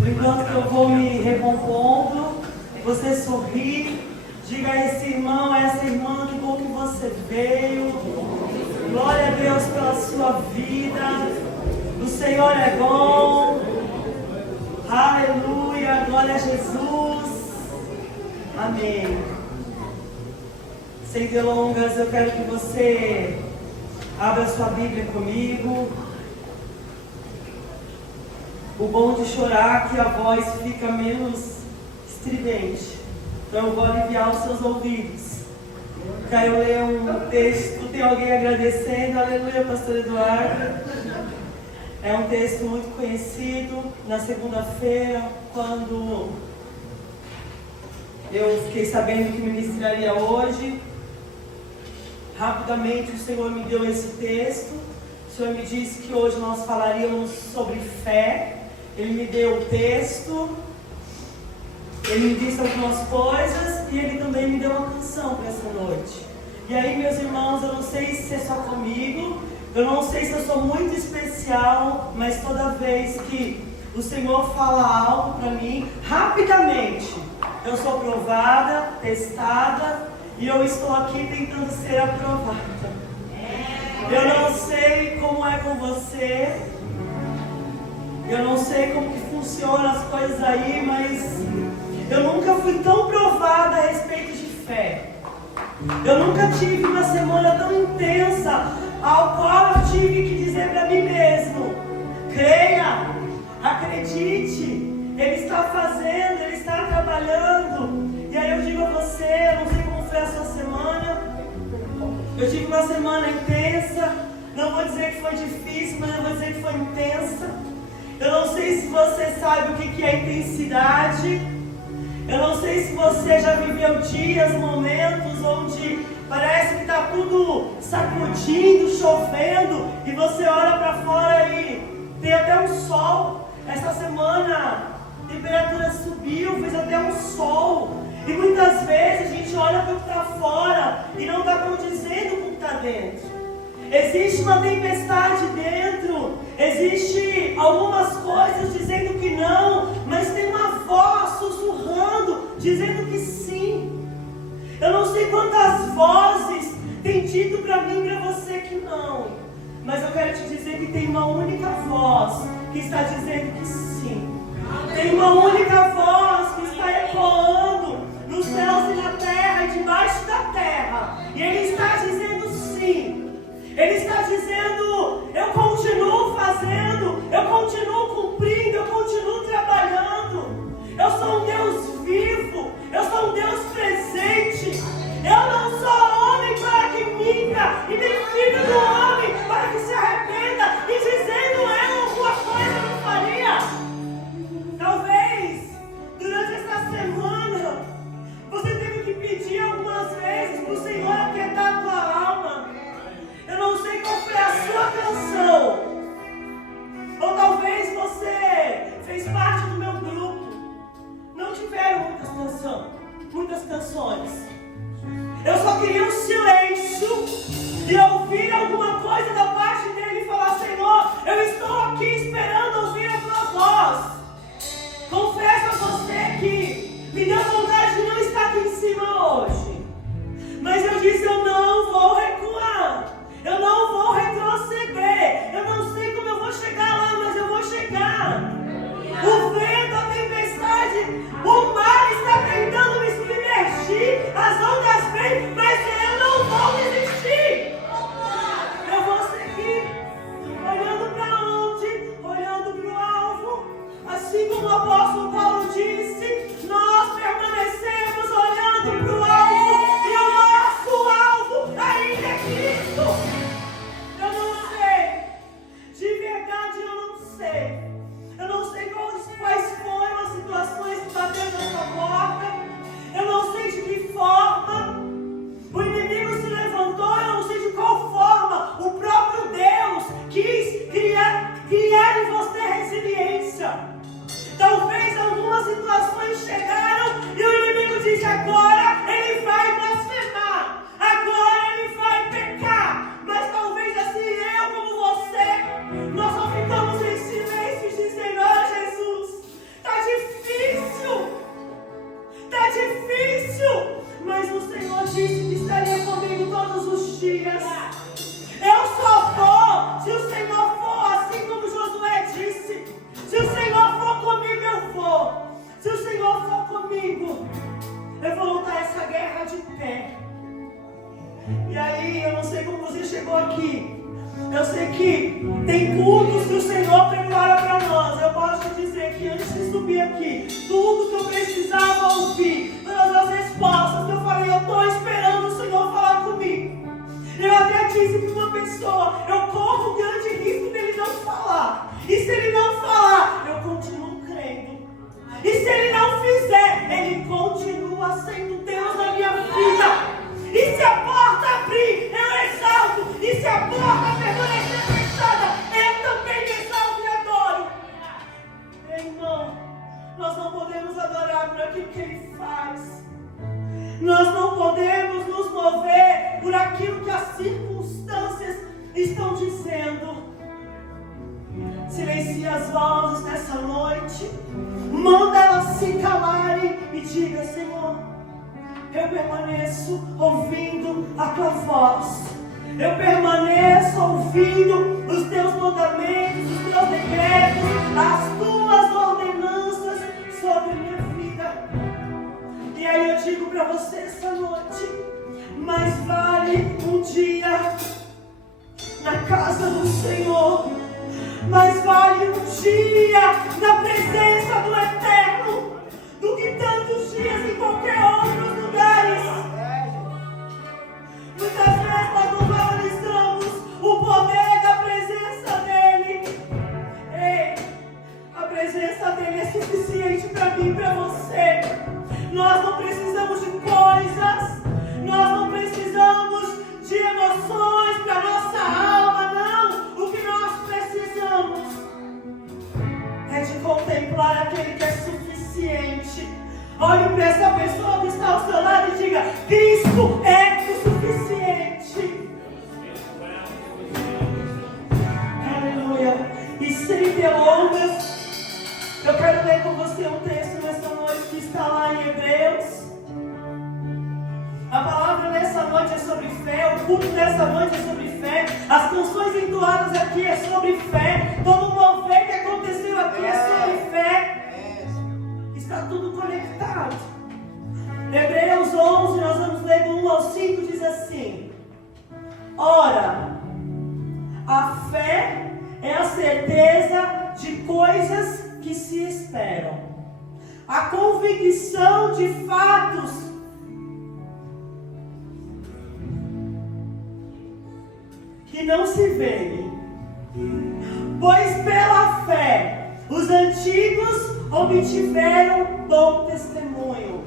Por enquanto que eu vou me recompondo, você sorri, diga a esse irmão, a essa irmã, que bom que você veio. Glória a Deus pela sua vida. O Senhor é bom. Aleluia, glória a Jesus. Amém. Sem delongas, eu quero que você abra sua Bíblia comigo. O bom de chorar é que a voz fica menos estridente. Então eu vou aliviar os seus ouvidos. Quero ler um texto. Tem alguém agradecendo? Aleluia, pastor Eduardo. É um texto muito conhecido. Na segunda-feira, quando eu fiquei sabendo que ministraria hoje, rapidamente o Senhor me deu esse texto. O Senhor me disse que hoje nós falaríamos sobre fé. Ele me deu o texto, Ele me disse algumas coisas e Ele também me deu uma canção para essa noite. E aí, meus irmãos, eu não sei se é só comigo, eu não sei se eu sou muito especial, mas toda vez que o Senhor fala algo para mim, rapidamente eu sou provada, testada, e eu estou aqui tentando ser aprovada. Eu não sei como é com você, eu não sei como que funcionam as coisas aí, mas eu nunca fui tão provada a respeito de fé. Eu nunca tive uma semana tão intensa, ao qual eu tive que dizer para mim mesmo: creia, acredite, Ele está fazendo, Ele está trabalhando. E aí eu digo a você, eu não sei como foi a sua semana. Eu tive uma semana intensa, não vou dizer que foi difícil, mas eu vou dizer que foi intensa. Eu não sei se você sabe o que é intensidade. Eu não sei se você já viveu dias, momentos onde parece que está tudo sacudindo, chovendo, e você olha para fora e tem até um sol. Essa semana a temperatura subiu, fez até um sol. E muitas vezes a gente olha para o que está fora e não está condizendo com o que está dentro. Existe uma tempestade dentro, existe algumas coisas dizendo que não, mas tem uma voz sussurrando, dizendo que sim. Eu não sei quantas vozes tem dito para mim e para você que não, mas eu quero te dizer que tem uma única voz que está dizendo que sim. Tem uma única voz que está ecoando nos céus e na terra e debaixo da terra, e Ele está dizendo sim. Ele está dizendo: eu continuo fazendo, eu continuo cumprindo, eu continuo trabalhando. Eu sou um Deus vivo, eu sou um Deus presente. Eu não sou homem para que minta, e nem filho do homem para que se arrependa, e dizendo eu alguma coisa não faria. Talvez durante esta semana você teve que pedir algumas vezes para o Senhor aquietar a tua alma. Eu não sei qual foi a sua canção. Ou talvez você Eu sei que tem cultos que o Senhor prepara para nós. Eu posso te dizer que antes de subir aqui, tudo que eu precisava ouvir, todas as respostas que eu falei, eu estou esperando o Senhor falar comigo. Eu até disse para uma pessoa, eu corro o grande risco dele não falar. E se ele não falar, eu continuo crendo. E se ele não fizer, ele continua sendo Deus na minha vida. E se a porta abrir, eu exalto. E se a porta permanecer fechada, eu também exalto e adoro. Meu irmão, nós não podemos adorar por aquilo que Ele faz. Nós não podemos nos mover por aquilo que as circunstâncias estão dizendo. Silencie as vozes nessa noite. Manda elas se calarem e diga: Senhor, eu permaneço ouvindo a tua voz. Eu permaneço ouvindo os teus mandamentos, os teus decretos, as tuas ordenanças sobre a minha vida. E aí eu digo para você essa noite: mais vale um dia na casa do Senhor, mais vale um dia na presença do Eterno, do que tantos dias em qualquer outro lugares. Muitas vezes nós não valorizamos o poder da presença dEle. Ei, a presença dEle é suficiente para mim e para você. Nós não precisamos de coisas, nós não precisamos de emoções para nossa alma, não. O que nós precisamos é de contemplar aquele que é suficiente. Olhe para essa pessoa que está ao seu lado e diga: Cristo é o suficiente. Aleluia. E sem delongas, eu quero ler com você um texto nessa noite que está lá em Hebreus. A palavra nessa noite é sobre fé, o culto nessa noite é sobre fé, as canções entoadas aqui é sobre fé, todo o mover que aconteceu aqui é sobre fé. Está tudo conectado. Hebreus 11, nós vamos ler do 1 ao 5, diz assim: Ora, a fé é a certeza de coisas que se esperam, a convicção de fatos que não se veem. Pois pela fé os antigos obtiveram bom testemunho.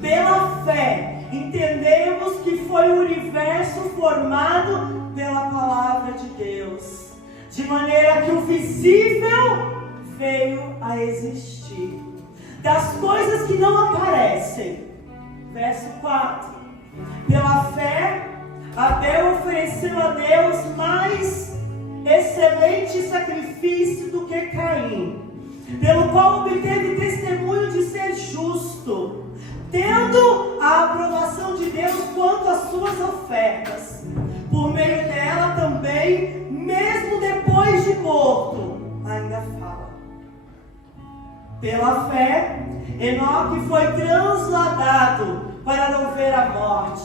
Pela fé entendemos que foi o universo formado pela palavra de Deus, de maneira que o visível veio a existir, das coisas que não aparecem. Verso 4: Pela fé Abel ofereceu a Deus mais excelente sacrifício do que Caim, pelo qual obteve testemunho de ser justo, tendo a aprovação de Deus quanto às suas ofertas. Por meio dela também, mesmo depois de morto, ainda fala. Pela fé, Enoque foi transladado para não ver a morte.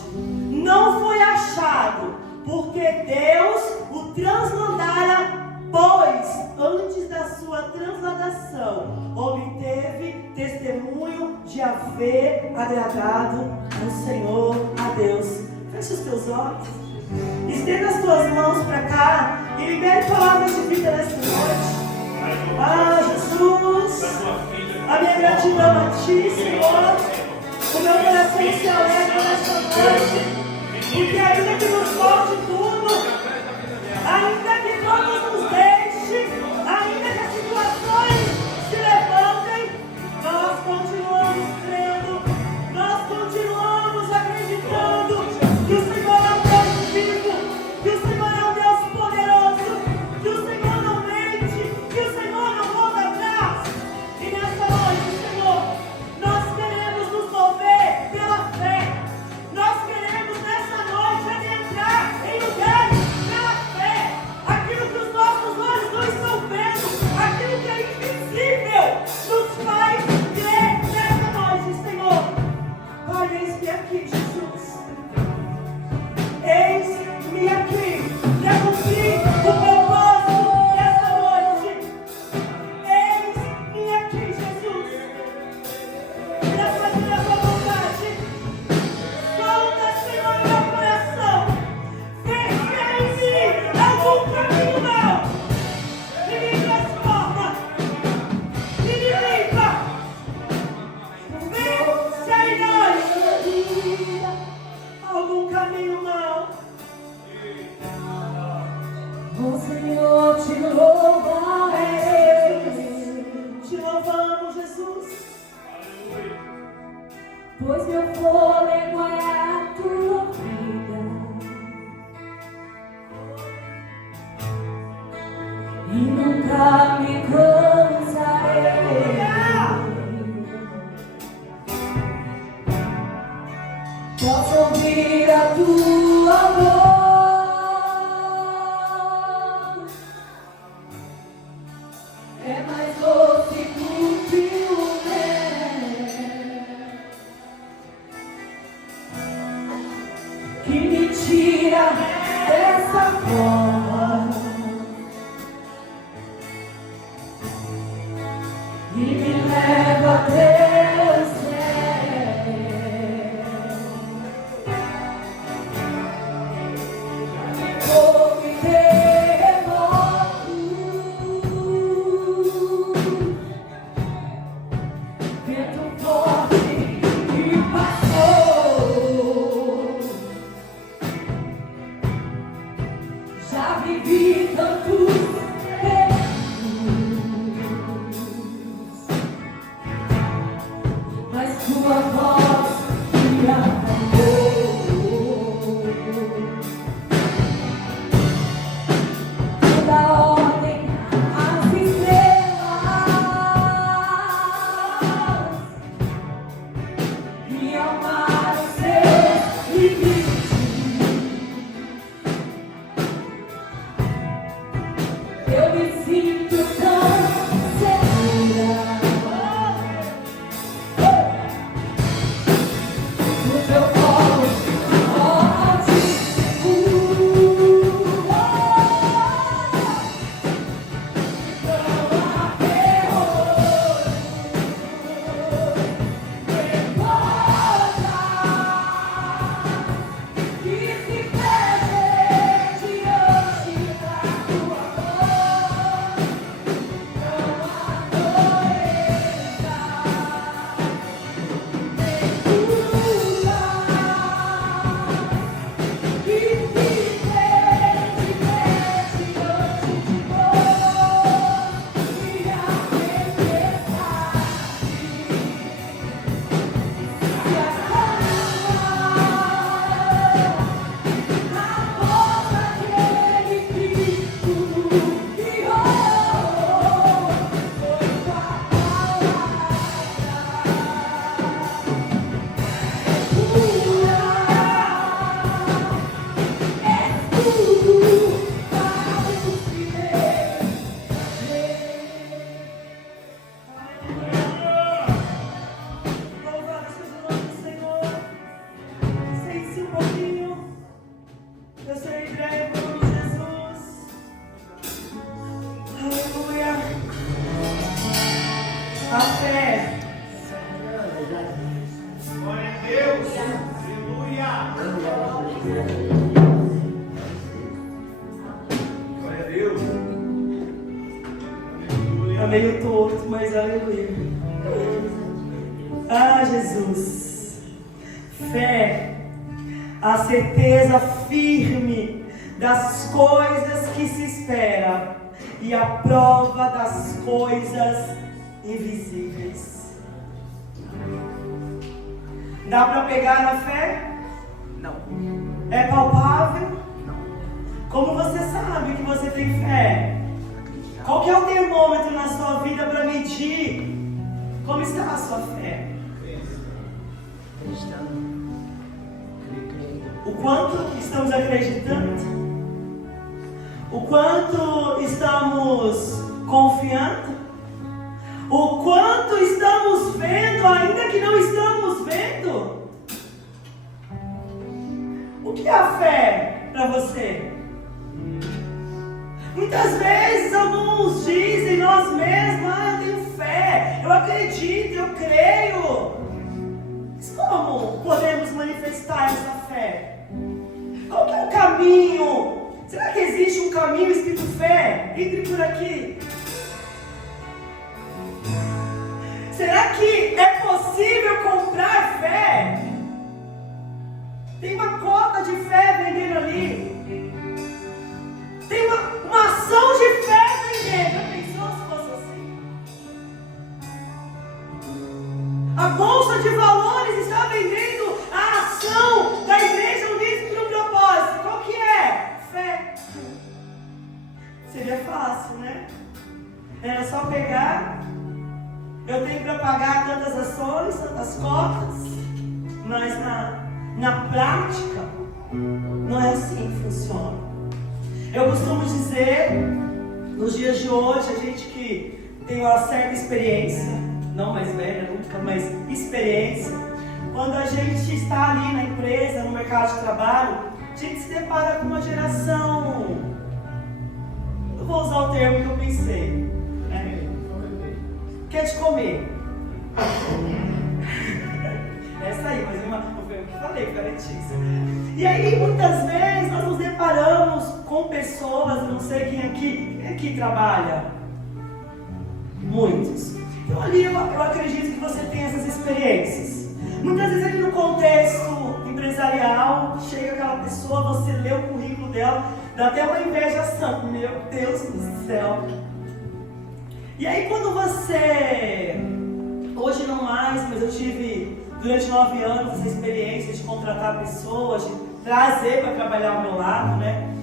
Não foi achado, porque Deus o transladara, pois antes da sua transladação obteve testemunho de haver agradado ao Senhor, a Deus. Feche os teus olhos, estenda as tuas mãos para cá e libere palavras de vida nesta noite. Ah, Jesus, a minha gratidão a Ti, Senhor. O meu coração se alegra nesta noite, porque ainda que nos falte tudo, ainda que todos nos deixem, ainda que as situações se levantem, nós continuamos crendo, nós continuamos acreditando que o Senhor é um Deus vivo, que o Senhor é um Deus poderoso, que o Senhor não mente, que o Senhor não volta atrás. E nessa noite, Senhor, nós queremos nos mover pela fé. Nós queremos nessa noite adentrar em lugares pela fé. Aquilo que os nossos pois meu fôlego é a tua vida, e nunca me cansarei. Posso ouvir a tua voz, é mais doce que o mel, que me tira dessa forma e me leva até o céu. Oh, me vento forte que passou. Já vivi tantos tempos, mas tua voz me acalmou. Toda ordem às estrelas, e amar os seus limites. Eu me sinto tão segura no teu colo, forte, seguro. Não há terror, revolta, que se perde diante da tua voz. Não há doença, nem cura, que se perde diante de vós. E a tempestade se acalma na voz daquele que tudo criou. Foi tua palavra, pura, és tudo para os que Louvado seja o nome do Senhor. Sente-se um pouquinho. Eu serei breve em nome de Jesus. Aleluia. A fé. Glória a Deus. Aleluia. Glória a Deus. Tá meio torto, mas aleluia. Ah, Jesus. Fé, a certeza firme das coisas que se espera e a prova das coisas invisíveis. Dá para pegar na fé? Não. É palpável? Não. Como você sabe que você tem fé? Qual que é o termômetro na sua vida para medir como está a sua fé? O quanto estamos acreditando? O quanto estamos confiando? O quanto estamos vendo, ainda que não estamos vendo? O que é a fé para você? Muitas vezes alguns dizem nós mesmos, eu tenho fé, eu acredito, eu creio. Mas como podemos manifestar essa fé? Qual que é o caminho? Será que existe um caminho escrito fé? Entre por aqui. Será que é possível comprar fé? Tem uma cota de fé vendendo ali. Tem uma ação de fé vendendo. Já pensou se fosse assim? A bolsa de valores está vendendo a ação da Igreja Unidos por um propósito. Qual que é? Fé. Seria fácil, né? Era só pegar, eu tenho para pagar tantas ações, tantas cotas, mas na prática, não é assim que funciona. Eu costumo dizer, nos dias de hoje, a gente que tem uma certa experiência, não mais velha nunca, mas experiência, quando a gente está ali na empresa, no mercado de trabalho, a gente se depara com uma geração, eu vou usar o termo que eu pensei, quer te comer. Essa aí, mas foi o que falei com a Letícia. E aí, muitas vezes, nós nos deparamos com pessoas, eu não sei quem aqui trabalha. Muitos. Então ali eu acredito que você tem essas experiências. Muitas vezes ali no contexto empresarial, chega aquela pessoa, você lê o currículo dela, dá até uma inveja santa. Meu Deus do céu. E aí quando você, hoje não mais, mas eu tive durante 9 anos essa experiência de contratar pessoas, de trazer para trabalhar ao meu lado, né?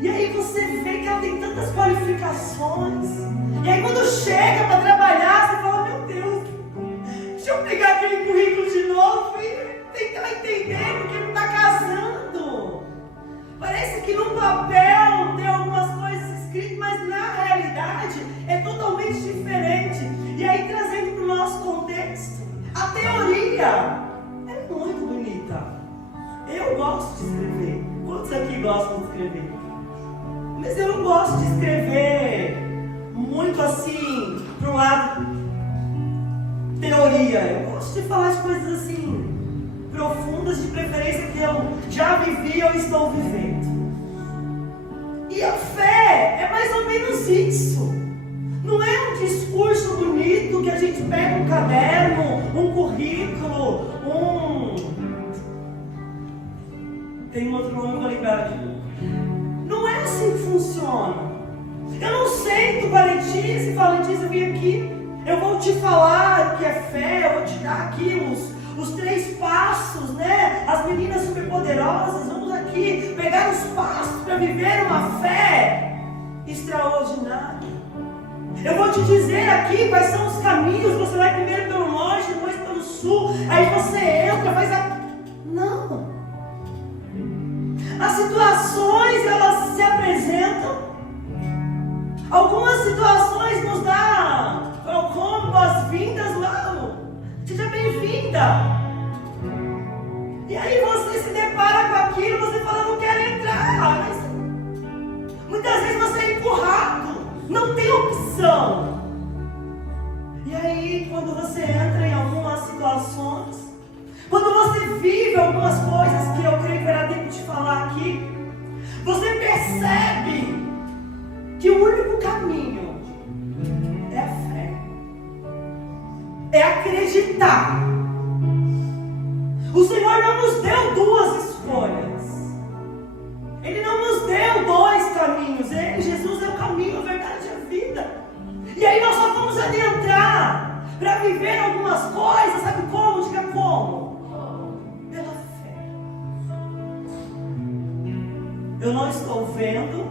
E aí você vê que ela tem tantas qualificações. E aí quando chega para trabalhar, você fala, meu Deus, deixa eu pegar aquele currículo de novo e tentar entender porque não está casando. Parece que no papel tem algumas coisas escritas, mas na realidade é totalmente diferente. E aí trazendo para o nosso contexto, a teoria é muito bonita. Eu gosto de escrever. Quantos aqui gostam de escrever? Mas eu não gosto de escrever muito assim, para o lado teoria. Eu gosto de falar de coisas assim, profundas, de preferência que eu já vivi ou estou vivendo. E a fé é mais ou menos isso. Não é um discurso bonito que a gente pega um caderno, um currículo, tem um outro nome, vou lembrar aqui. Não é assim que funciona. Eu não sento com a Letícia e falo, Letícia, eu vim aqui, eu vou te falar o que é fé, eu vou te dar aqui os 3 passos, né? As meninas superpoderosas, vamos aqui pegar os passos para viver uma fé extraordinária. Eu vou te dizer aqui quais são os caminhos, você vai primeiro pelo norte, depois pelo sul, aí você entra, faz a... Não. As situações, elas se apresentam. Algumas situações nos dão como boas-vindas lá. Seja bem-vinda. E aí você se depara com aquilo, você fala, não quero entrar. Mas muitas vezes você é empurrado. Não tem opção. E aí, quando você entra em algumas situações, quando você vive algumas coisas que eu creio que era tempo de falar aqui, você percebe que o único caminho é a fé, é acreditar. O Senhor não nos deu 2 escolhas. Ele não nos deu 2 caminhos. Jesus é o caminho, a verdade e a vida. E aí nós só vamos adentrar para viver algumas coisas, sabe como? Diga como? Pela fé. Eu não estou vendo,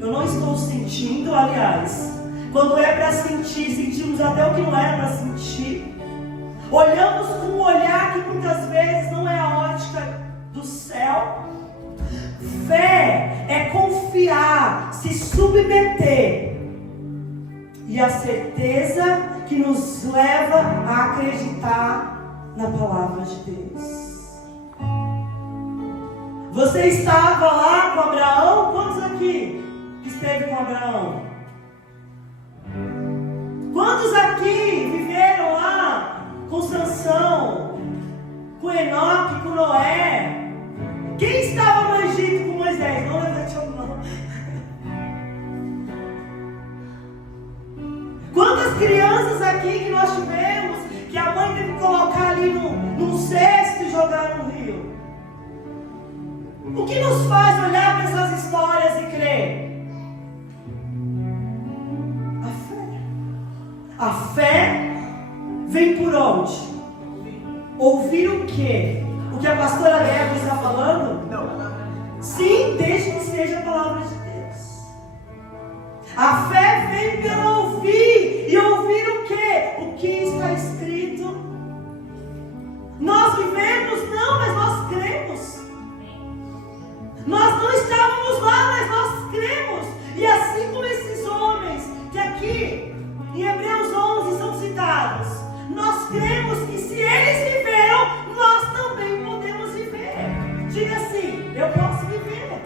eu não estou sentindo, aliás, quando é para sentir, sentimos até o que não era para sentir. Olhamos com um olhar que muitas vezes não é a ótica do céu. Fé é confiar, se submeter, e a certeza que nos leva a acreditar na palavra de Deus. Você estava lá com Abraão? Quantos aqui esteve com Abraão? Quantos aqui viveram lá com Sansão, com Enoque, com Noé? Quem estava no Egito com Moisés? Não levante a mão. Quantas crianças aqui que nós tivemos, que a mãe teve que colocar ali num cesto e jogar no rio? O que nos faz olhar para essas histórias e crer? A fé. A fé vem por onde? Ouvir o quê? O que a pastora Débora está falando? Não. Sim, desde que seja a palavra de Deus. A fé vem pelo ouvir. E ouvir o quê? O que está escrito. Nós vivemos, não, mas nós cremos. Nós não estávamos lá, mas nós cremos. E assim como esses homens que aqui em Hebreus 11 são citados, nós cremos que se eles viveram, nós também podemos viver. Diga assim: eu posso viver.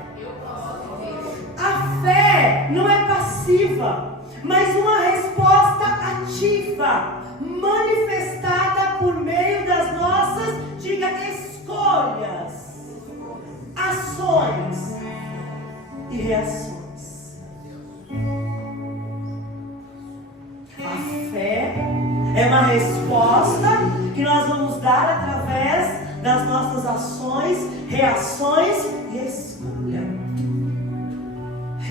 A fé não é passiva, mas uma resposta ativa, manifestada por meio das nossas, diga, escolhas, ações e reações. A fé é uma resposta que nós vamos dar através das nossas ações, reações e escolha.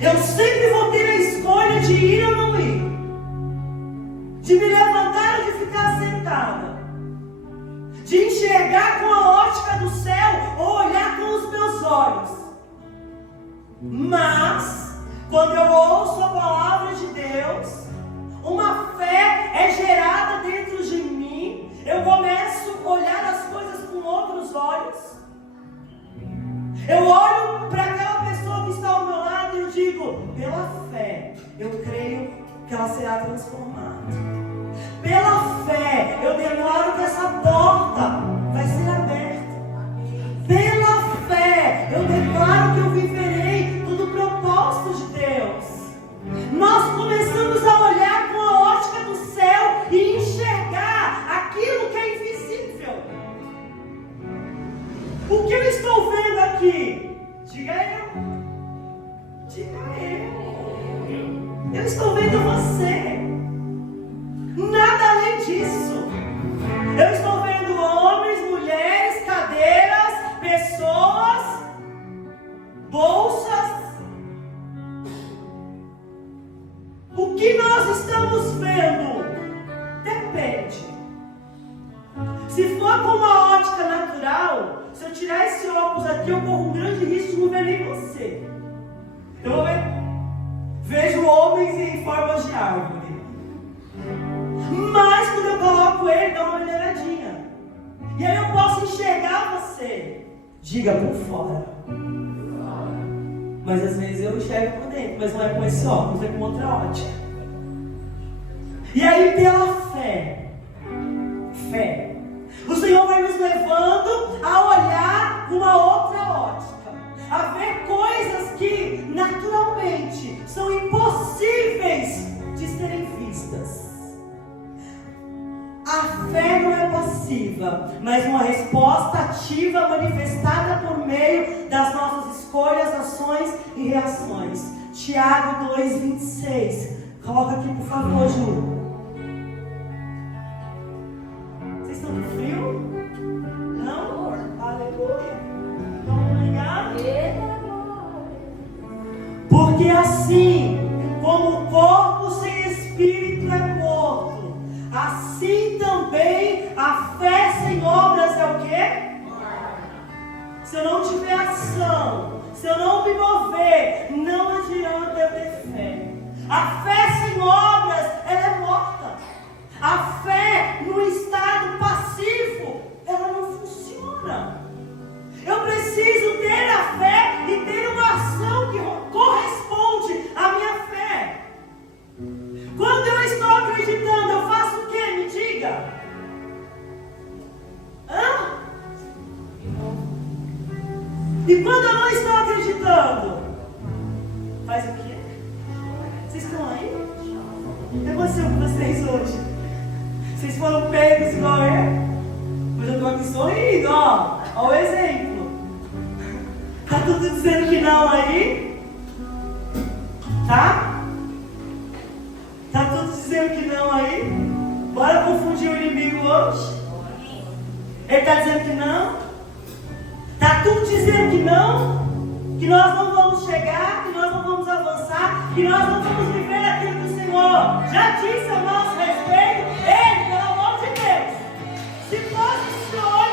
Eu sempre vou ter a escolha de ir ou não ir, de me levantar ou de ficar sentada, de enxergar com a ótica do céu ou olhar com os meus olhos. Mas, quando eu ouço a palavra de Deus, uma fé é gerada dentro de mim. Eu começo a olhar as coisas com outros olhos. Eu olho para aquela pessoa que está ao meu lado e eu digo: pela fé, eu creio que ela será transformada. Pela fé, eu declaro que essa porta vai ser aberta. Pela fé, eu declaro que eu viverei todo o propósito de Deus. Nós começamos a olhar com a ótica do céu e enxergar aquilo que é invisível. O que eu estou vendo aqui? Diga eu. Diga eu. Eu estou vendo você. Nada além disso. Eu estou vendo homens, mulheres, cadeiras, pessoas, bolsas. O que nós estamos vendo depende. Se for com uma ótica natural, se eu tirar esse óculos aqui, eu corro um grande risco de não ver nem você. Eu vou ver, vejo homens em formas de árvore. Mas quando eu coloco ele, dá uma olhadinha. E aí eu posso enxergar você. Diga por fora. Mas às vezes eu enxergo por dentro. Mas não é com esse óculos, é com outra ótica. E aí pela fé, o Senhor vai nos levando a olhar com uma outra ótica, a ver coisas que naturalmente são impossíveis de serem vistas. A fé não é passiva, mas uma resposta ativa manifestada por meio das nossas escolhas, ações e reações. Tiago 2:26. Coloca aqui, por favor, Ju. Vocês estão com frio? Não? Aleluia. Vamos ligar? Porque assim como o corpo sem espírito é morto, assim também a fé sem obras é o quê? Se eu não tiver ação, se eu não me mover, não adianta eu ter fé. A fé sem obras, ela é morta. A fé no estado passivo, ela não funciona. Eu preciso ter a fé e ter uma ação que corresponde à minha fé. Quando eu estou acreditando, eu faço o quê? Me diga. E quando eu não estou acreditando, faz o quê? Vocês estão aí? O que aconteceu com vocês hoje? Vocês foram pegos igual é? Mas eu estou aqui sorrindo, ó. Ó o exemplo. Tá tudo dizendo que não aí? Tá? Tá tudo dizendo que não aí? Bora confundir o inimigo hoje? Ele está dizendo que não? Está tudo dizendo que não? Que nós não vamos chegar, que nós não vamos avançar, que nós não vamos viver aquilo que o Senhor já disse a nosso respeito. Ei, pelo amor de Deus, se posicione.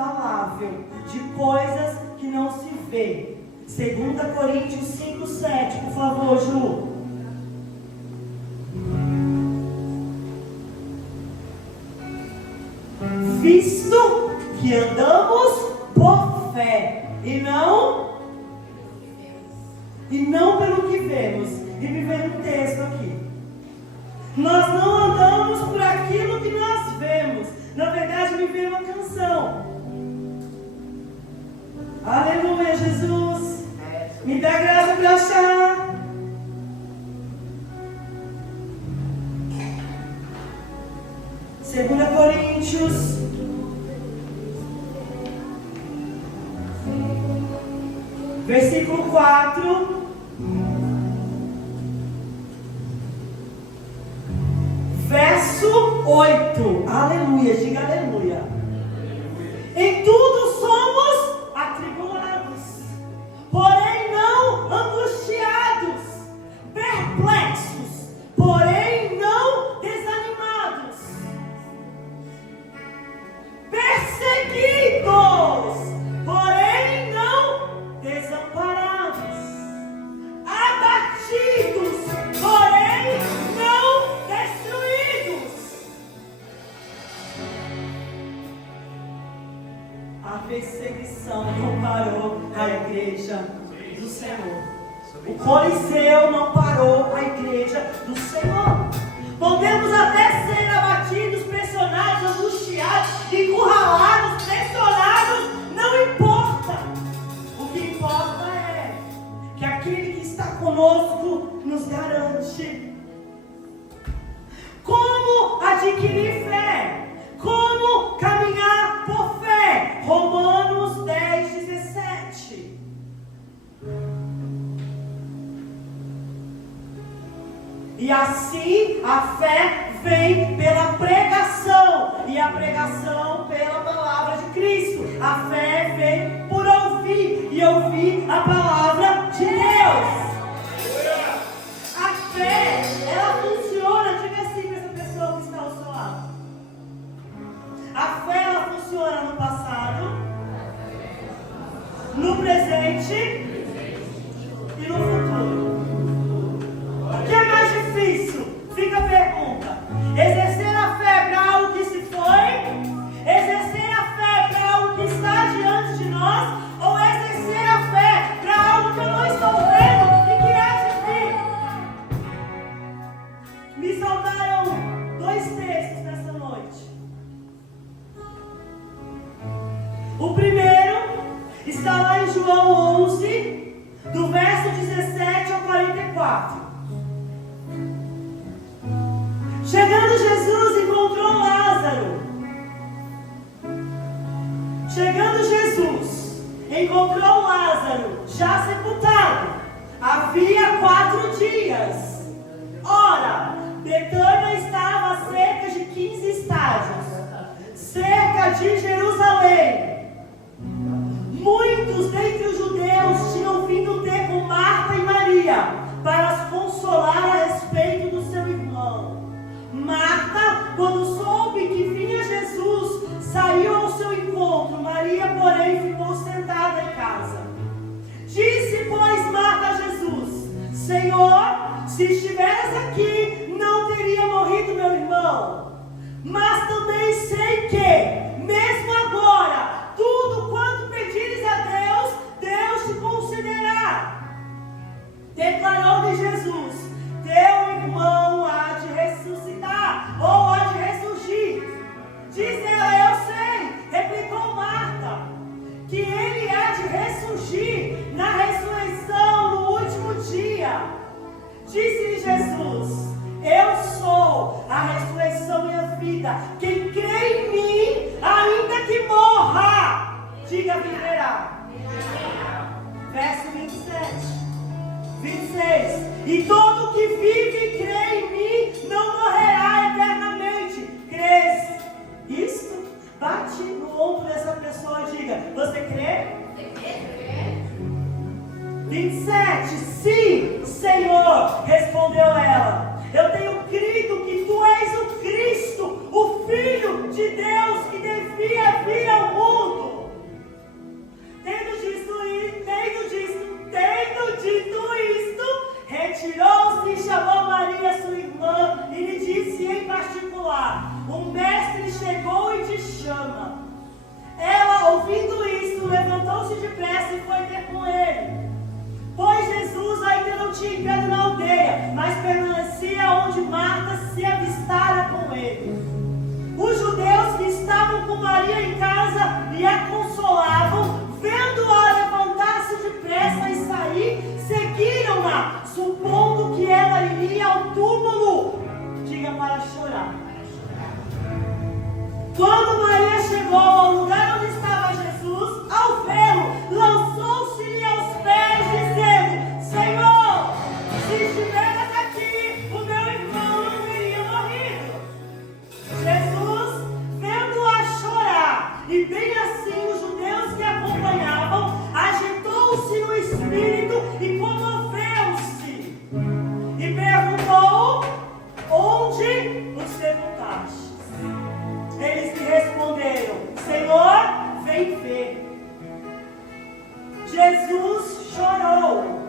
inabalável de coisas que não se vê. 2 Coríntios 5:7, por favor, Ju. Visto que andamos por fé e não pelo que vemos. E me vem um texto aqui. Nós não andamos por aquilo que nós vemos. Na verdade, me veio uma canção. Aleluia, Jesus. Me dá graça para achar. Segunda Coríntios. Versículo 4. Verso 8. Aleluia, diga aleluia. Em tudo somos atribulados, porém não angustiados, perplexos, porém não desanimados, perseguidos, porém não desamparados, abatidos, porém não destruídos. A perseguição não parou a igreja do Senhor. O Coliseu não parou a igreja do Senhor. Podemos até ser abatidos, pressionados, angustiados, encurralados, pressionados, não importa. O que importa é que aquele que está conosco nos garante. Como adquirir fé? Como caminhar por fé? Romanos 10:17. E assim a fé vem pela pregação, e a pregação pela palavra de Cristo. A fé vem por ouvir, e ouvir a palavra de Deus. A fé, ela funciona, diga assim para essa pessoa que está ao seu lado. A fé, ela funciona no passado, no presente e no futuro. O que é mais difícil? Fica a pergunta. Exercer a fé para algo que se foi? Exercer a fé para algo que está diante de nós? Ou exercer a fé para algo que eu não estou vendo e que há de vir? Me saltaram 2 textos nessa noite. O primeiro está lá em João 11, do verso 17 ao 44. Chegando Jesus, encontrou Lázaro. Chegando Jesus, encontrou Lázaro, já sepultado. Havia 4 dias. Ora, Betânia estava a cerca de 15 estádios, cerca de Jerusalém. Muitos dentre os judeus tinham vindo ter com Marta e Maria para as consolar a respeito do seu irmão. Marta, quando soube que vinha Jesus, saiu ao seu encontro. Maria, porém, ficou sentada em casa. Disse, pois, Marta a Jesus: Senhor, se estiveras aqui, não teria morrido meu irmão. Mas também sei que, mesmo agora, tudo quanto pedires a Deus, Deus te concederá. Declarou-lhe Jesus: teu irmão há de ressuscitar, ou há de ressurgir. Diz ela: eu sei, replicou Marta, que ele há de ressurgir na ressurreição no último dia. Disse-lhe Jesus: eu sou a ressurreição e a vida. Quem crê em mim, ainda que morra, diga, viverá. Verso 26. E todo que vive e crê em mim não morrerá eternamente. Crês isto? Bate no ombro dessa pessoa e diga: você crê? 27. Sim, Senhor, respondeu ela. Eu tenho crido que tu és o Cristo, o Filho de Deus que devia vir ao mundo. ao túmulo. Diga para chorar. Quando Maria chegou ao lugar onde estava Jesus, ao vê-lo, lançou-se-lhe aos pés, dizendo: Senhor, se estiveras aqui, o meu irmão não teria morrido. Jesus, vendo-a chorar, e bem assim os judeus que a acompanhavam, agitou-se no espírito e comoveu-se. E perguntou: onde o sepultaste? Eles lhe responderam: Senhor, vem ver. Jesus chorou.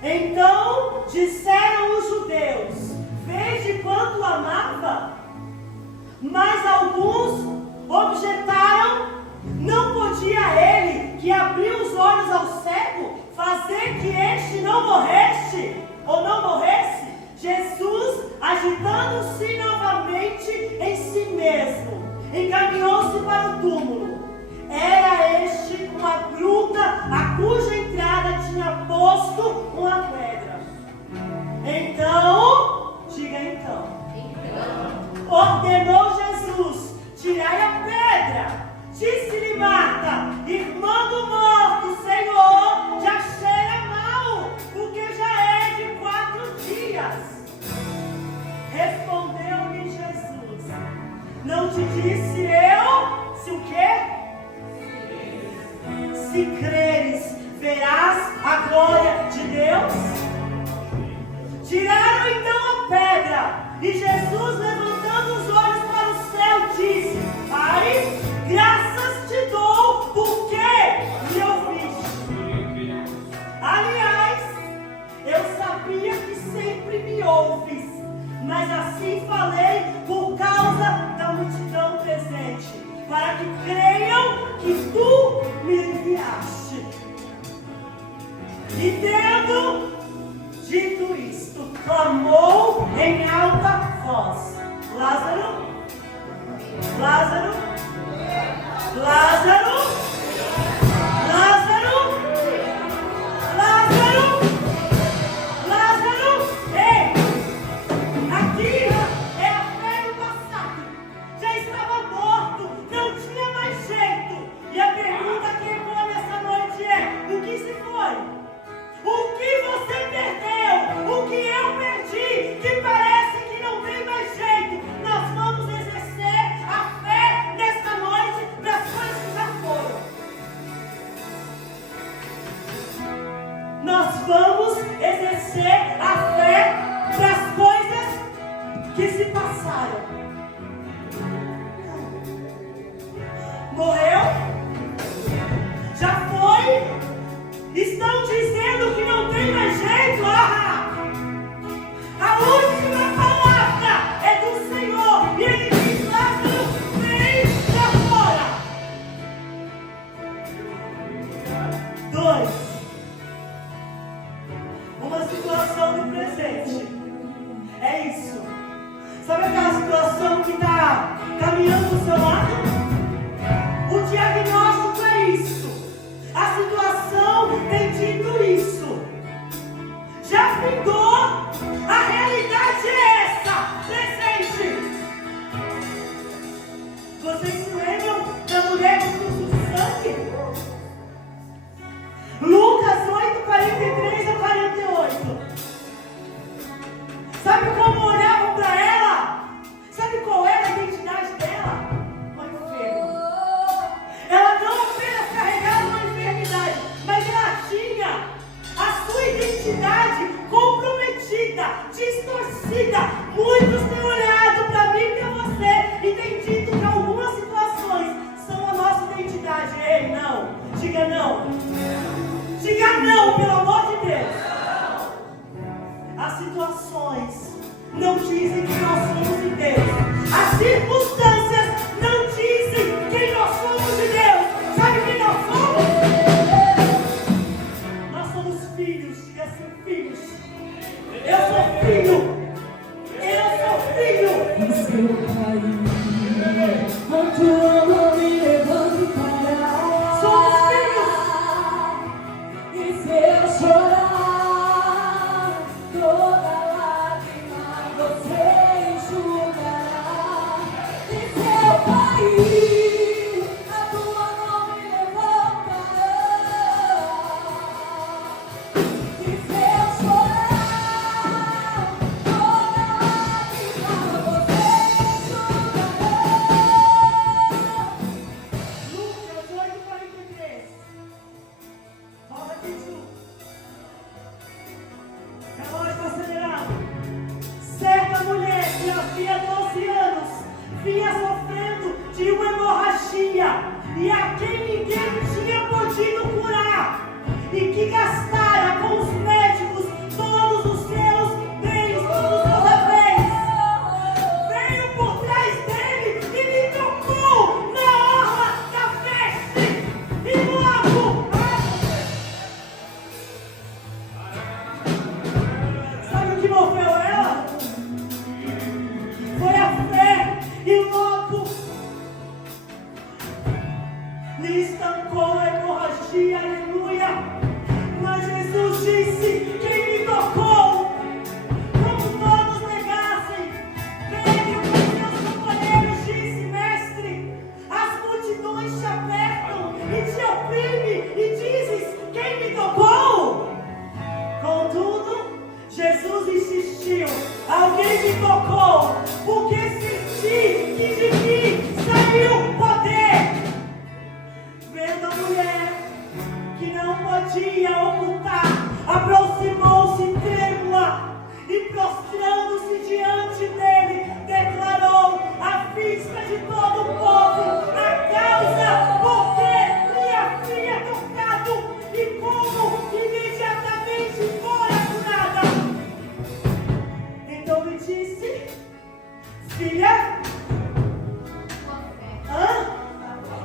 Então disseram os judeus: vede quanto amava. Mas alguns objetaram: não podia ele, que abriu os olhos ao cego, fazer que este não morresse ou não morresse? Jesus, agitando-se novamente em si mesmo, encaminhou-se para o túmulo. Era este uma gruta a cuja entrada tinha posto uma pedra. Então, diga então, ordenou Jesus: tirai a pedra. Disse-lhe Marta, irmã do morto: Senhor, já cheira mal, porque já é de 4 dias. Respondeu-lhe Jesus: não te disse eu, se o quê? Se creres, verás a glória de Deus? Tiraram então a pedra, e Jesus, levantando os olhos para o céu, disse: Pai, graças te dou, porque me ouviste. Aliás, eu sabia que sempre me ouves, mas assim falei por causa da multidão presente, para que creiam que tu me enviaste. E tendo dito isto, clamou em alta voz: Lázaro, Lázaro, Lázaro, Lázaro, Lázaro, Lázaro, ei! Aqui é a fé do passado. Já estava morto, não tinha mais jeito. E a pergunta que ecoa nessa noite é: o que se foi? O que você perdeu? O que eu perdi? Que parece que não tem mais jeito. Nós vamos exercer a fé nessa noite para as coisas que já foram. Nós vamos exercer a fé para as coisas que se passaram. Morreu? Já foi? Estão dizendo que não tem mais jeito? A última palavra é do Senhor. E Ele diz: Lázaro, vem para fora. 2. Uma situação do presente. É isso. Sabe aquela situação que está caminhando do seu lado? O diagnóstico é isso. A situação tem dito isso. e a quem ninguém tinha podido curar, e que gastara com os médicos todos os seus bens, todos os seus haveres, veio por trás dele e me tocou na orla da veste, e logo, sabe o que moveu ela? Foi a fé, e logo lhe estancou a hemorragia, aleluia. Mas Jesus disse: quem me tocou? Como todos negassem, Pedro com seus companheiros disse: mestre, as multidões te apertam e te oprimem, e dizes: quem me tocou? Contudo, Jesus insistiu: alguém me tocou, porque senti que de mim saiu poder. Vendo a mulher que não podia ocultar, aproximou-se trêmula e, prostrando-se diante dele, declarou à vista de todo o povo a causa por que lhe havia tocado e como imediatamente fora curada. Então lhe disse: filha,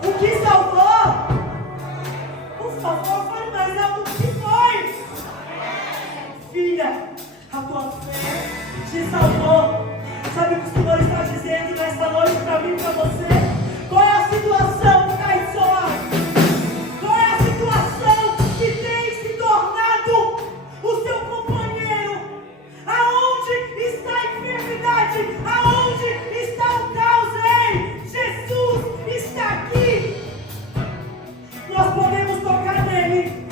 o que salvou? O salvou foi mais alto que foi. Filha, a tua fé te salvou. Sabe o que o Senhor está dizendo nesta noite para mim e para você? Qual é a situação, Caixoa? Qual é a situação que tem se tornado o seu companheiro? Aonde está a enfermidade? Aonde está o caos? Ei, Jesus está aqui. Nós podemos tocar nele.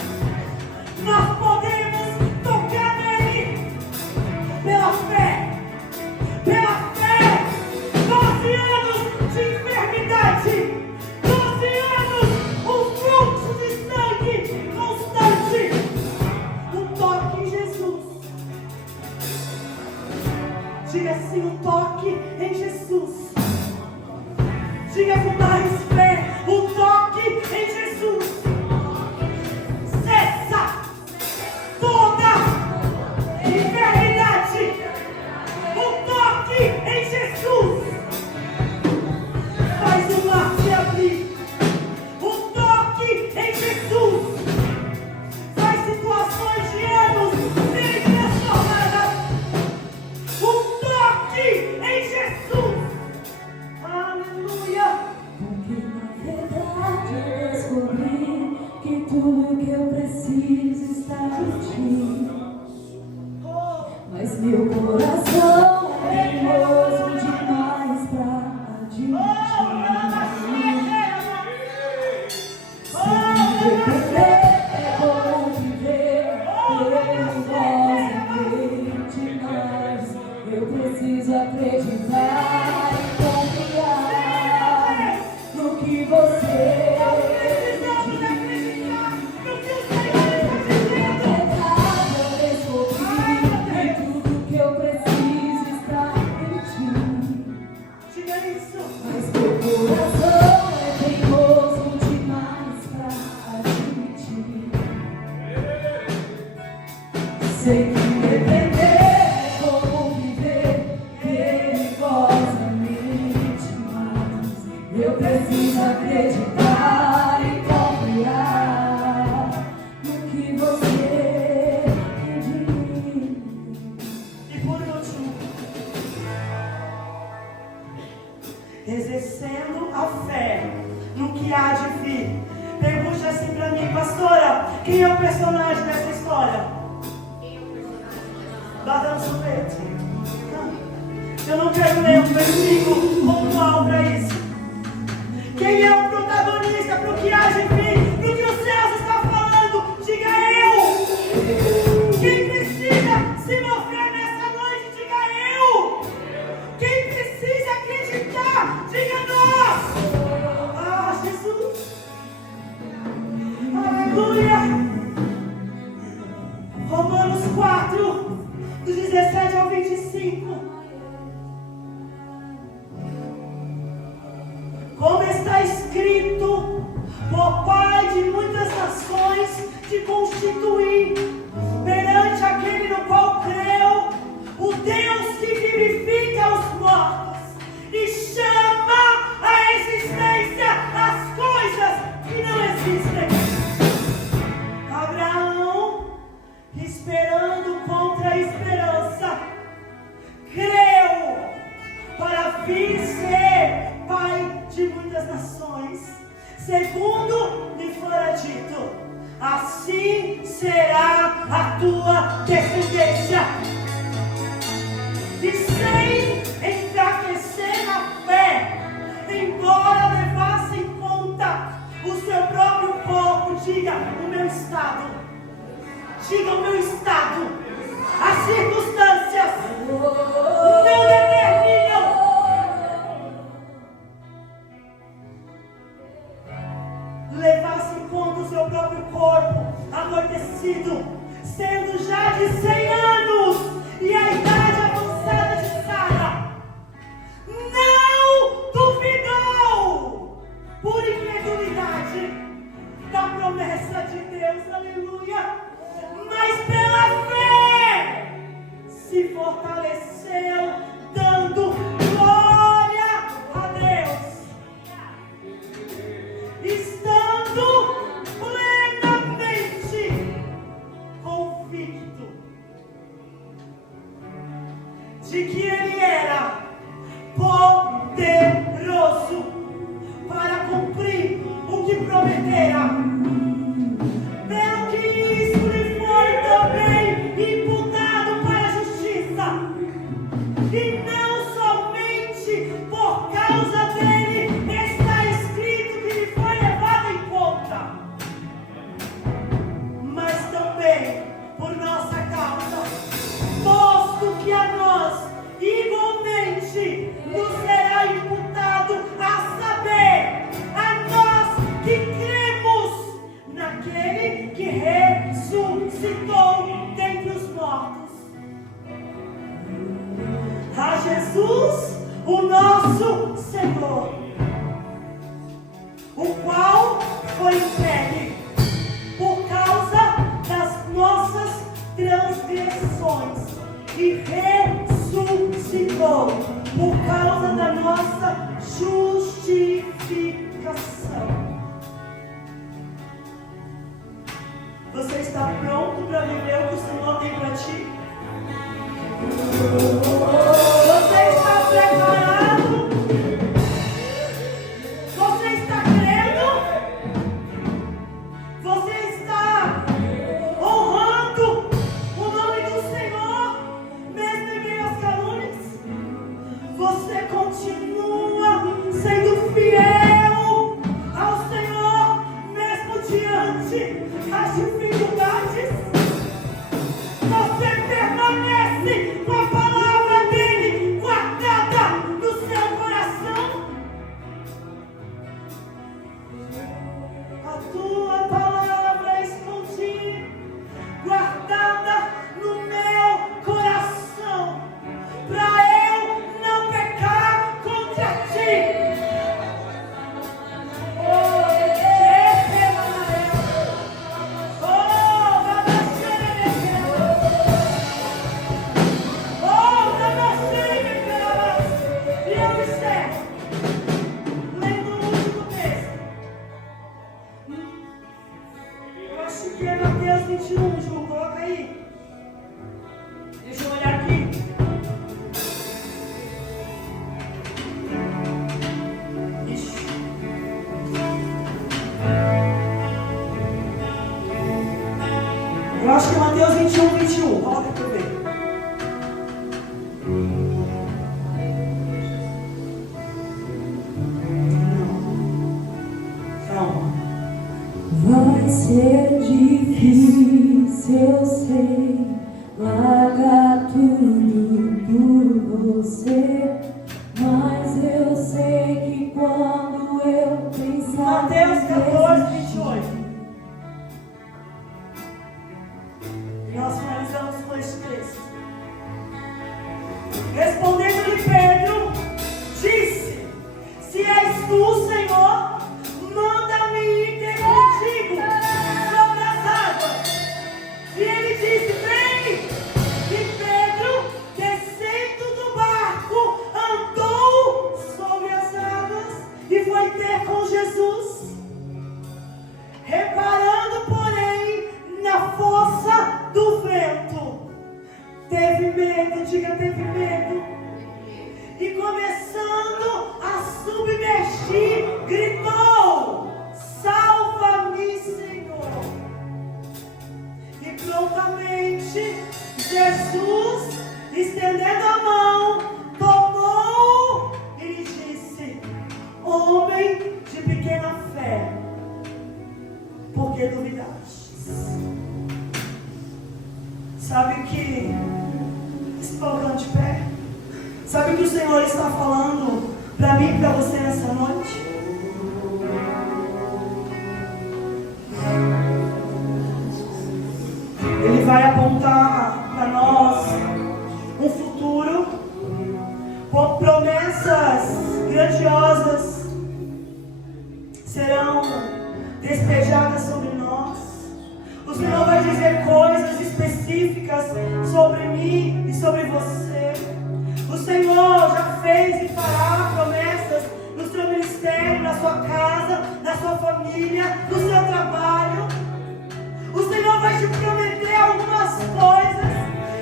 Nós podemos tocar nele. Pela fé. Pela fé. 12 anos de enfermidade. 12 anos, um fluxo de sangue constante. Um toque em Jesus. Diga assim: um toque em Jesus. Diga com mais fé: um toque em Jesus. Cessa toda enfermidade. Um toque em Jesus. Faz o mar se abrir. Um toque em Jesus. Faz situações de anos serem transformadas. Um toque em Jesus. Aleluia. Porque na verdade eu descobri que tudo que eu preciso está em ti. Mas meu coração é teimoso demais pra admitir. Se depender é bom viver, eu gosto demais. Eu preciso acreditar e confiar no que você sei que depender é como viver, perigosamente mais. Eu preciso acreditar e confiar no que você diz. E por último, exercendo a fé no que há de vir. Pergunte assim pra mim: pastora, quem é o personagem dessa história? Badam Supete. Eu não quero ler um versículo pontual para isso. Quem é o protagonista para o que há de vir, para o que os céus estão falando? Diga eu. Quem precisa se mover nessa noite? Diga eu. Quem precisa acreditar? Diga nós. Ah, Jesus. Aleluia. Romanos 4. Do 17 ao 25. Como está escrito. constituir perante aquele no qual creu, o Deus que vivifica os mortos e chama à existência as coisas que não existem. Abraão, esperando contra a esperança, creu para vir ser pai de muitas nações, segundo lhe fora dito: assim será a tua descendência. E sem enfraquecer na fé, embora levasse em conta o seu próprio corpo, diga o meu estado, diga o meu estado, as circunstâncias não determinam. Levasse em conta o seu próprio corpo amortecido, sendo já de 100 anos e a idade avançada de Sara, não duvidou por incredulidade da promessa de Deus, aleluia, mas pela fé se fortaleceu, dando glória a Deus, estando plenamente convicto de que ele era poderoso para cumprir o que prometera. Pelo que isso lhe foi também imputado para a justiça, e não somente por causa dele está escrito que lhe foi levado em conta, mas também por nossa causa, posto que a nós igualmente nos será imputado, a saber, a nós que cremos naquele que ressuscitou dentre os mortos, a Jesus, o nosso Senhor, o qual foi entregue por causa das nossas transgressões e ressuscitou por causa da nossa justificação. Você está pronto para viver o que o Senhor tem para ti? Você está preparado? Você está crendo? Você está honrando o nome do Senhor, mesmo em meio às calúnias? Você continua sendo fiel ao Senhor, mesmo diante das dificuldades? Você permanece com a palavra dele guardada no seu coração? A tua palavra escondi, guardada no meu coração, para eu não pecar contra ti. Eu acho que é Mateus 21, Ju, coloca aí. Deixa eu olhar aqui. Ixi. Eu acho que é Mateus 21, 21. Coloca pra eu ver. Calma. Vai ser difícil, eu sei, largar tudo por você, mas eu sei que quando eu pensar Mateus 14, 28. E nós finalizamos com este texto. Respondendo-lhe Pedro, disse: se és tu, Senhor, manda-me ir ter contigo sobre as águas. porque duvidastes. Sabe que, se colocando de pé, sabe o que o Senhor está falando para mim e para você nessa noite? Ele vai apontar para nós um futuro com promessas grandiosas serão despejadas sobre nós. O Senhor vai dizer coisas específicas sobre mim e sobre você. O Senhor já fez e fará promessas no seu ministério, na sua casa, na sua família, no seu trabalho. O Senhor vai te prometer algumas coisas.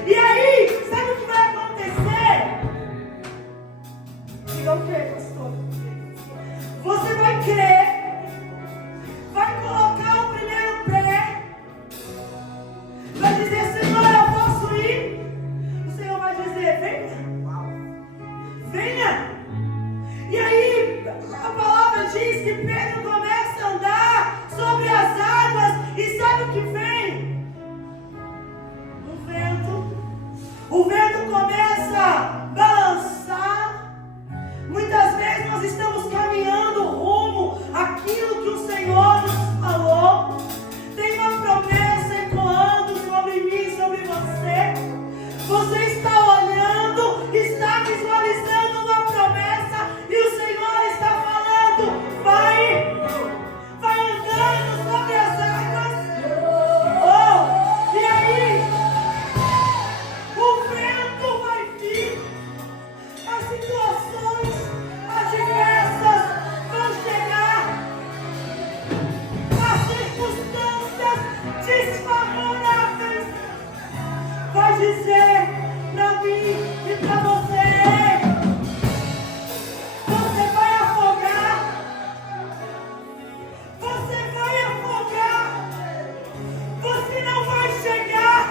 E aí, sabe o que vai acontecer? Diga o que, pastor? Você vai crer, vai colocar o primeiro pé, vai dizer: Senhor, eu posso ir. O Senhor vai dizer: venha, venha. E aí, a palavra diz que Pedro começa a andar sobre as águas. E sabe o que vem? Um vento. O vento começa a balançar. Muitas vezes nós estamos caminhando rumo àquilo que o Senhor nos falou. Tem uma promessa ecoando sobre mim, sobre você. Você está olhando, está visualizando uma promessa e o Senhor está falando: vai andando sobre as águas. Oh, e aí? O vento vai vir. As situações adversas vão chegar. As circunstâncias desfavoráveis vai dizer para mim e para você: você vai afogar. Você vai afogar. Você não vai chegar.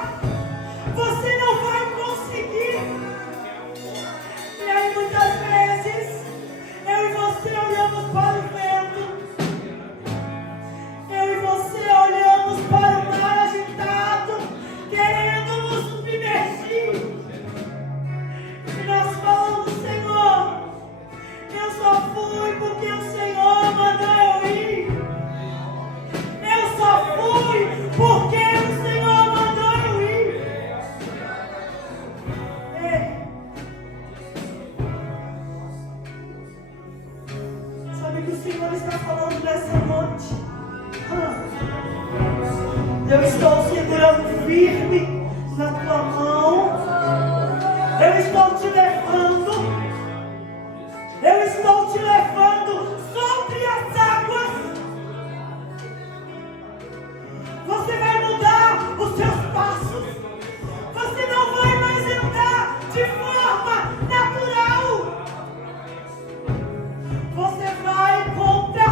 Você não vai conseguir. E aí muitas vezes eu e você olhamos para o vento. Eu e você olhamos para o mar agitado, querendo nos submergir. E nós falamos: Senhor, eu só fui porque o Senhor mandou eu ir. Eu só fui porque o Senhor mandou eu ir. Ei. Sabe o que o Senhor está falando nessa noite? Eu estou segurando firme na tua mão. Eu estou te levando. Eu estou te levando sobre as águas. Você vai mudar os seus passos. Você não vai mais andar de forma natural. Você vai contra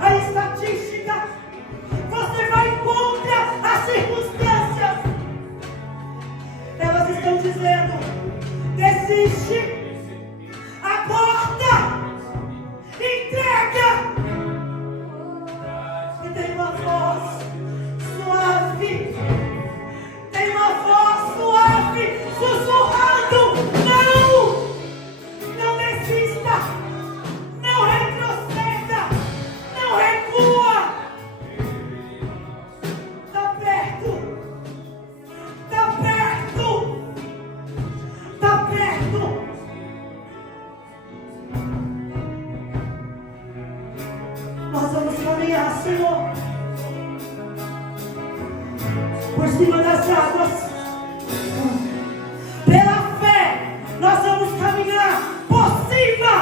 a estatística. Você vai contra as circunstâncias. Elas estão dizendo: desiste. Acorda. Entrega. E tem uma voz suave. Tem uma voz suave sussurrando: não. Não desista. Não retroceda. Não recua. Está perto. Está perto. Está perto. Nós vamos caminhar, Senhor, por cima das águas. Pela fé, nós vamos caminhar por cima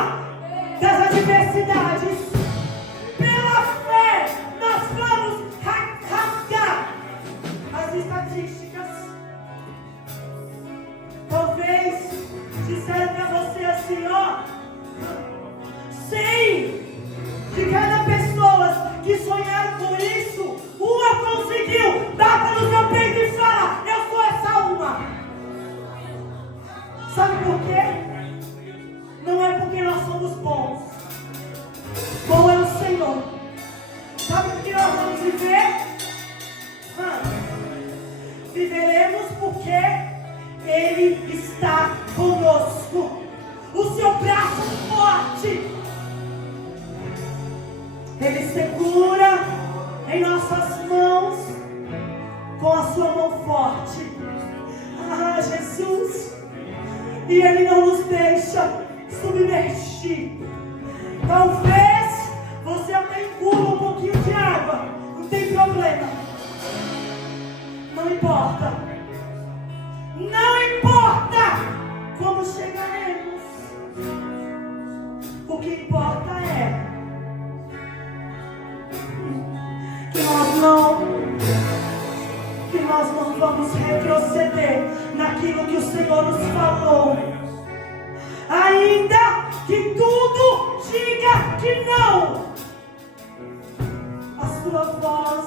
das adversidades. Pela fé, nós vamos rasgar as estatísticas. Talvez disseram para você assim: ó, 100 de cada pessoa que sonharam com isso, uma conseguiu. Bata no seu peito e fala: eu sou essa uma. Sabe por quê? Não é porque nós somos bons. Bom é o Senhor. Sabe o que nós vamos viver? viveremos porque Ele está conosco. O seu braço forte, Ele segura em nossas mãos com a sua mão forte. Ah, Jesus! E Ele não nos deixa submergir. Talvez você até engula um pouquinho de água, não tem problema. Não importa. Não importa como chegaremos. O que importa é que nós não vamos retroceder naquilo que o Senhor nos falou. Ainda que tudo diga que não, a sua voz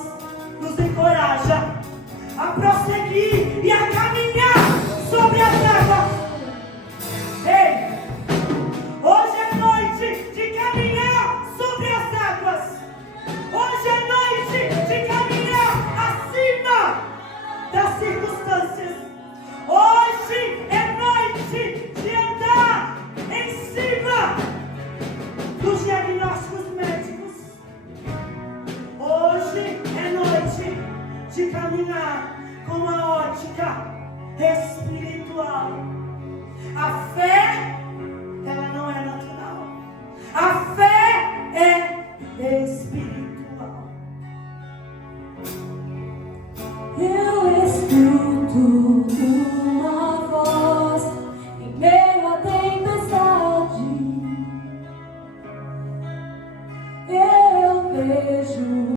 nos encoraja a prosseguir e a caminhar sobre as águas. Ei, hoje é noite de caminhar sobre as águas. Hoje é noite de caminhar acima das circunstâncias. Hoje é noite de andar em cima dos diagnósticos médicos. Hoje é noite de caminhar com uma ótica espiritual. A fé, ela não é natural. A fé é espiritual.